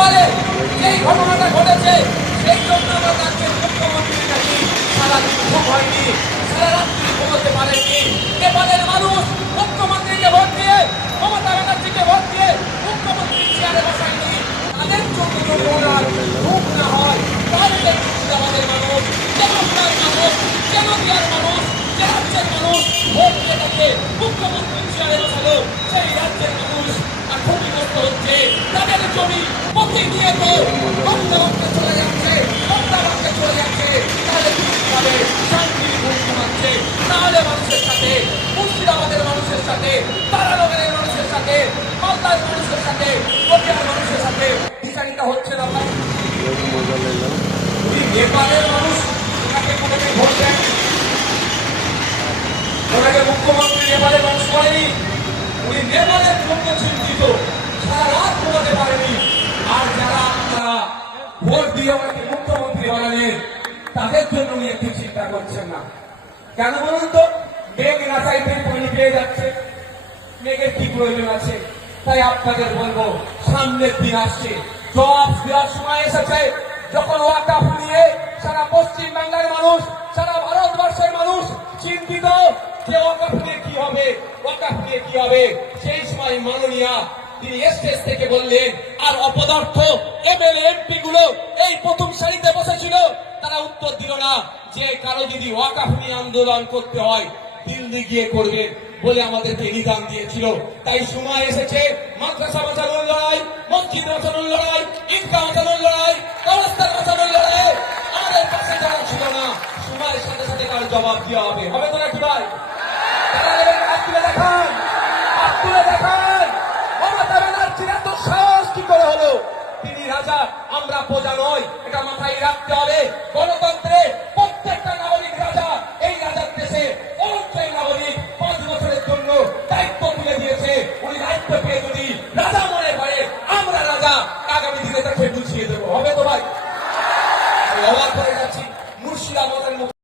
নেপালে যেই ঘটনাটা ঘটেছে সেই জন্য আমরা রাজ্যের মুখ্যমন্ত্রী নাকি সারাদিন ঘুম হয়নি, সারা রাত্রি ঘুমোতে পারেননি। নেপালের মানুষ মুখ্যমন্ত্রীকে ভোট দিয়ে, মমতা ব্যানার্জিকে ভোট দিয়ে মুখ্যমন্ত্রী চেয়ারে বসায়নি। তাদের জন্য যদি ওনার ঘুম না হয় তাহলে আমাদের মানুষ, চমৎকার মানুষ, জনগিয়ার মানুষ, যে রাজ্যের মানুষ ভোট দিয়ে তাকে মুখ্যমন্ত্রী চেয়ারে বসালো, সেই রাজ্যের মানুষ ক্ষতিগ্রস্ত হচ্ছে। তাদের জমি প্রতিনিয়ত বন্ধ চলে যাচ্ছে, বন্ধ চলে যাচ্ছে। তাহলে কিভাবে শান্তির ঘুম ঘুমাচ্ছে? তাহলে মানুষের সাথে, মুর্শিদাবাদের মানুষের সাথে, তারানগরের মানুষের সাথে, মালদার মানুষের সাথে, পটিয়ার মানুষের সাথে বিচারিতা হচ্ছে না ভাই। নেপালের মানুষ ওনাকে কোনোদিন ভোট দেয়নি, ওনাকে মুখ্যমন্ত্রী নেপালের মানুষ করেনি। উনি নেপালের জন্য চিন্তিত, সারা রাত ঘুমাতে পারেনি। আর যারা আপনারা ভোট দিয়ে ওনাকে মুখ্যমন্ত্রী বানালেন তাদের জন্য উনি একটু চিন্তা করছেন না। কেন বলুন তো? মেঘ না চাইতে পানি পেয়ে যাচ্ছে, মেঘের কি প্রয়োজন আছে? তাই আপনাদের বলবো, সামনের দিন আসছে, জবাব দেওয়ার সময় এসেছে, যখন ওয়াকফ নিয়ে সারা পশ্চিম বাংলার মানুষ, সারা ভারতবর্ষের মানুষ চিন্তিত যে ওয়াকফ নিয়ে কি হবে, ওয়াকফ নিয়ে কি হবে। সেই সময় মাননীয়া তিনি স্টেজ থেকে বললেন, আর অপদার্থ এমএলএ এমপি গুলো এই প্রথম সারিতে বসেছিল, তারা উত্তর দিল না যে কারো যদি ওয়াকফ নিয়ে আন্দোলন করতে হয় দিল্লি গিয়ে করবে বলে আমাদেরকে নিদান দিয়েছিল। তাই সময় এসেছে মাদ্রাসা বাঁচানোর লড়াই, মসজিদ বাঁচানোর লড়াই, ঈদগাহ বাঁচানোর লড়াই, কবরস্থান বাঁচানোর লড়াই। আমাদের পাশে যারা ছিল না, সময়ের সাথে সাথে তার জবাব দেওয়া হবে। হবে তো নাকি ভাই? হাত তুলে দেখান, হাত তুলে দেখান। মমতা ব্যানার্জির এত সাহস কি করে হলো? তিনি রাজা, আমরা প্রজা নয়, এটা মাথায় রাখতে হবে। গণতন্ত্র